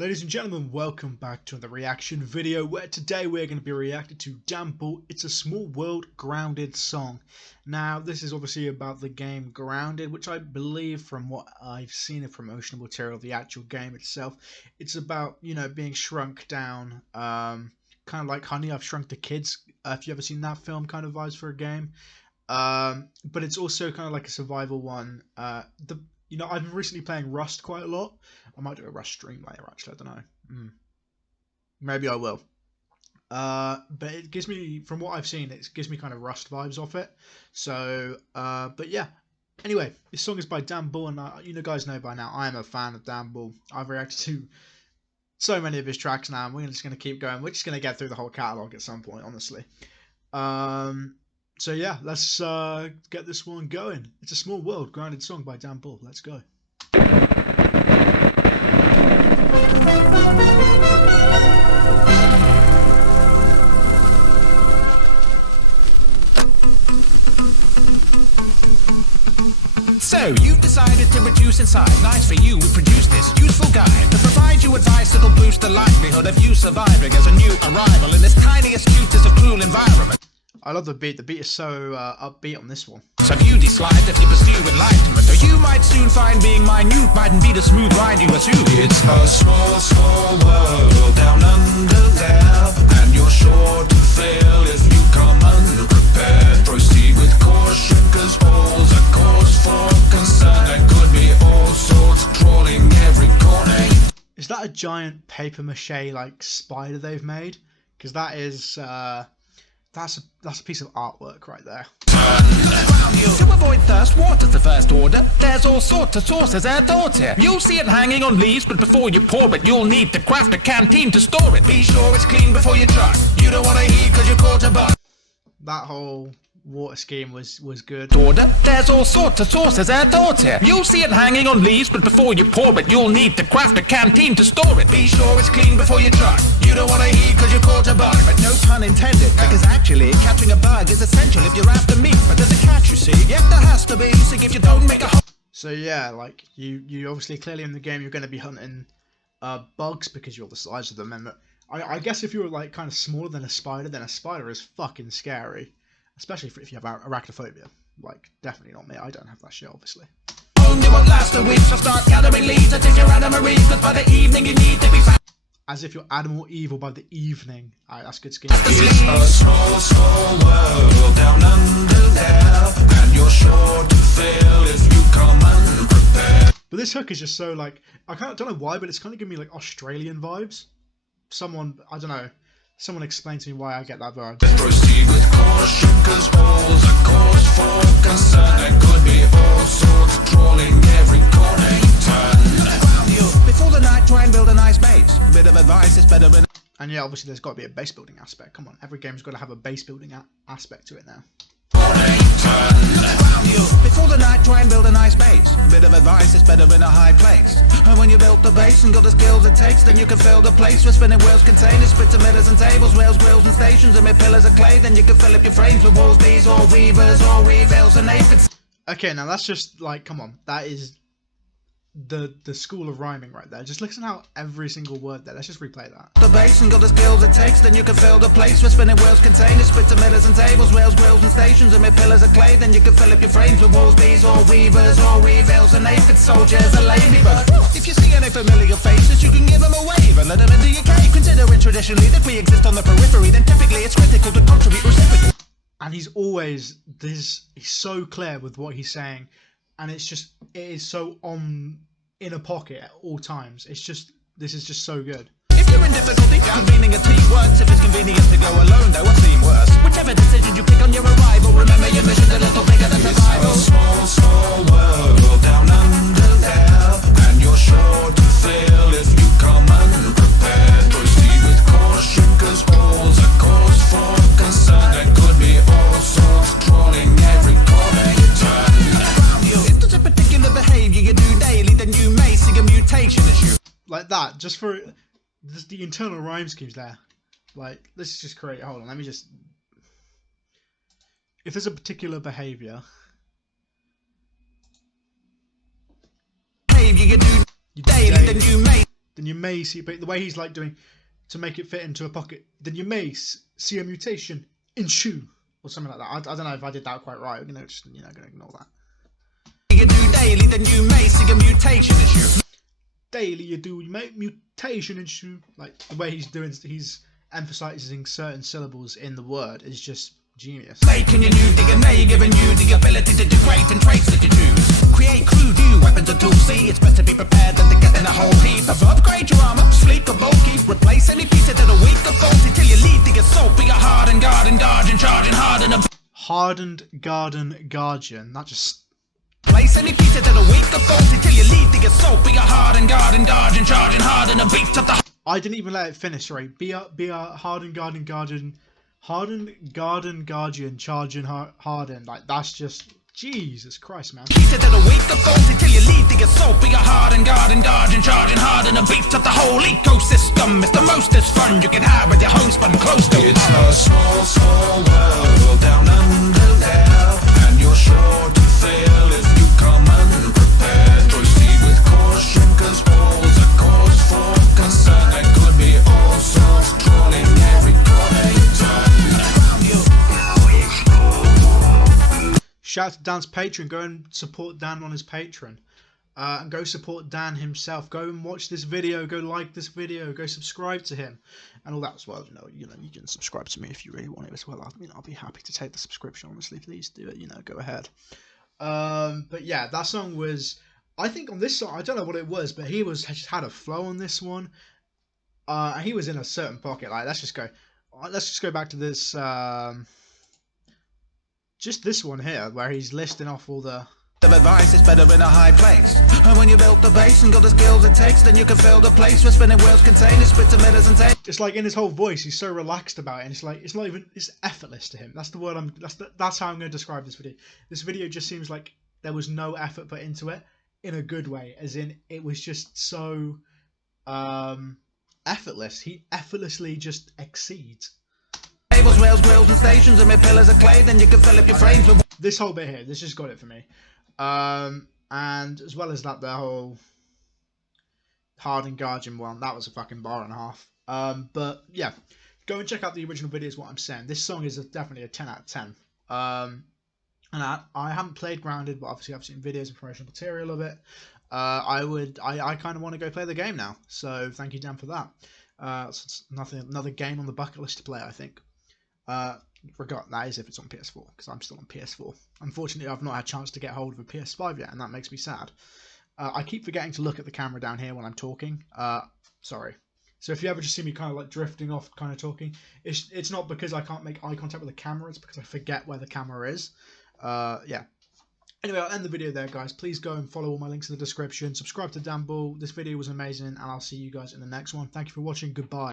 Ladies and gentlemen, welcome back to another reaction video where today we're going to be reacting to Damn Bull. It's a Small World Grounded song. Now, this is obviously about the game Grounded, which I believe from what I've seen of promotional material, the actual game itself, it's about, you know, being shrunk down, kind of like Honey, I've Shrunk the Kids, if you ever seen that film, kind of vibes for a game. But it's also kind of like a survival one. You know, I've been recently playing Rust quite a lot. I might do a Rust stream later, actually. I don't know. Maybe I will. But it gives me, from what I've seen, it gives me kind of Rust vibes off it. So, but yeah. Anyway, this song is by Damn Bull, and you guys know by now, I am a fan of Damn Bull. I've reacted to so many of his tracks now, and we're just going to keep going. We're just going to get through the whole catalogue at some point, honestly. So yeah, let's get this one going. It's a Small World Grounded song by Damn Bull. Let's go. So, you decided to reduce in size. Nice for you, we produced this useful guide to provide you advice that'll boost the likelihood of you surviving as a new arrival in this tiniest, cutest of cruel environment. I love the beat. The beat is so upbeat on this one. So you decide if you pursue enlightenment, or you might soon find being minute mightn't be the smooth ride you assume. It's a small, small world down under there, and you're sure to fail if you come unprepared. Proceed with caution, cause all's a cause for concern. There could be all sorts crawling every corner. Is that a giant paper mache like spider they've made? Because that is that's a piece of artwork right there. To avoid thirst, water's the first order. There's all sorts of sources air thoughts here. You'll see it hanging on leaves, but before you pour it, you'll need to craft a canteen to store it. Be sure it's clean before you try. You don't want to eat cause you're caught a bug. That whole water scheme was good. Order. There's all sorts of sources air thoughts here. You'll see it hanging on leaves, but before you pour it, you'll need to craft a canteen to store it. Be sure it's clean before you try. You don't want to eat cause you're caught a bug. But no pun intended, because actually catching a bug is essential if you're after meat. But there's a catch, you see. Yep, there has to be. So if you don't make a So yeah, like you obviously clearly in the game you're going to be hunting bugs because you're the size of them, and I guess if you were like kind of smaller than a spider, then a spider is fucking scary. Especially if you have arachnophobia. Like, definitely not me. I don't have that shit, obviously. Only won't last a week, so start gathering leaves as if you're Adam Marie, cause by the evening you need to be fat. As if you're animal evil by the evening. Alright, that's good skin. It's a small, small world down under there, and you're sure to fail if you come unprepared. But this hook is just so like, don't know why, but it's kind of giving me like Australian vibes. I don't know. Someone explain to me why I get that vibe. Proceed with caution, cause all's a cause for concern. There could be all sorts crawling every corner you turn. Before the night, try and build a nice base. A bit of advice is better than... And yeah, obviously there's got to be a base building aspect. Come on, every game's got to have a base building aspect to it now. Before the night, try and build a nice base. A bit of advice is better in a high place. And when you built the base and got the skills it takes, then you can fill the place with spinning wheels, containers, splits and mirrors and tables, rails, grills and stations, and mid pillars of clay. Then you can fill up your frames with walls, bees, or weavers, or weavils and aphids. Okay, now that's just like, come on, that is the school of rhyming right there. Just listen out every single word there. Let's just replay that. The base and got the skills it takes, then you can fill the place with spinning wheels, containers, splits and mirrors and tables, rails, grills and stations, and mid pillars of clay. Then you can fill up your frames with walls, bees, or weavers, or weavils and aphids, soldiers and ladybugs. If you see any familiar faces, you can give them a wave and let them into your cave. Considering traditionally that we exist on the periphery, then typically it's critical to contribute reciprocally. And he's so clear with what he's saying, and it is so in a pocket at all times. This is just so good. If you're in difficulty, convening a team works. If it's convenient to go alone, though, I've seen worse. Whichever decision you pick on your arrival, remember your mission a little bigger than survival. Small, small world down under there, and you're sure to fail if you come unprepared. Proceed with caution, cause all's a cause for concern. There could be all sorts crawling every corner you turn. If there's a particular behavior you do daily, then you may see a mutation issue. Like that, just for the internal rhyme schemes there. Like, let's just create, hold on, let me just... If there's a particular behavior... You do daily, then you may then you may see, but the way he's like doing to make it fit into a pocket, then you may see a mutation in shoe or something like that. I don't know if I did that quite right. Just gonna ignore that. You do daily, then you may see a mutation issue. Daily you do mutation issue. Like the way he's emphasizing certain syllables in the word is just genius. Making your new DNA, giving you the ability to do great and traits that you choose. Create crude new weapons and tools. See, it's best to be prepared than to get in a whole heap. Upgrade your armor, sleek or bulky. Replace any pieces that are weak or faulty till you lead the assault. Be a hardened guardian, charging hard in a hardened guardian. That just place any pieces that are weak or faulty till you lead the assault. Be a hardened guardian, charging hard in a beast of the. I didn't even let it finish. Sorry. Be a hardened guardian, charging hardened. Like that's just Jesus Christ, man. Pieces that are weak or faulty till you lead the assault. Be a hardened guardian, charging hard in a beast of the whole ecosystem. It's the mostest fun you can have with your homespun close to. It's a small world down under there, and you're sure to fail if you come unprepared. Proceed with caution, cause all's a cause for concern. There could be all sorts crawling every corner you turn. Shout out to Dan's Patreon. Go and support Dan on his Patreon. And go support Dan himself. Go and watch this video. Go like this video. Go subscribe to him, and all that as well. You can subscribe to me if you really want it as well. I'll be happy to take the subscription. Honestly, please do it. Go ahead. But yeah, that song was. I think on this song, I don't know what it was, but he just had a flow on this one. He was in a certain pocket. Like let's just go back to this. Just this one here, where he's listing off all the advice is better in a high place. And when you built the base and got the skills it takes, then you can fill the place with spinning wheels contain spits and medicine tape. It's like in his whole voice, he's so relaxed about it, and it's effortless to him. That's the word that's how I'm going to describe this video. This video just seems like there was no effort put into it in a good way, as in it was just so effortless. He effortlessly just exceeds. Tables, rails, grills, and stations, and mid pillars of clay, then you can fill up your frames with. This whole bit here, this just got it for me. And as well as that, the whole hardened guardian one, that was a fucking bar and a half. But yeah, go and check out the original video is what I'm saying. This song is definitely a 10 out of 10. And I haven't played Grounded, but obviously I've seen videos and promotional material of it. I kind of want to go play the game now. So thank you, Dan, for that. So it's another game on the bucket list to play, I think. That is if it's on PS4, because I'm still on PS4. Unfortunately, I've not had a chance to get hold of a PS5 yet, and that makes me sad. I keep forgetting to look at the camera down here when I'm talking. Sorry. So if you ever just see me kind of like drifting off, kind of talking, it's not because I can't make eye contact with the camera. It's because I forget where the camera is. Yeah. Anyway, I'll end the video there, guys. Please go and follow all my links in the description. Subscribe to Dan Bull. This video was amazing, and I'll see you guys in the next one. Thank you for watching. Goodbye.